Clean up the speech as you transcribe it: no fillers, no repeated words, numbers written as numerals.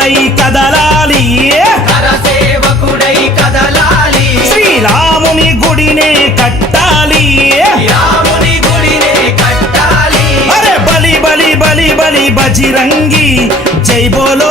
కరసేవకుడై కదలాలి కరసేవకుడై కదలాలి శ్రీరాముని గుడినే కట్టాలి రాముని గుడినే కట్టాలి అరే బలి బలి బలి బలి బజిరంగి జై బోలో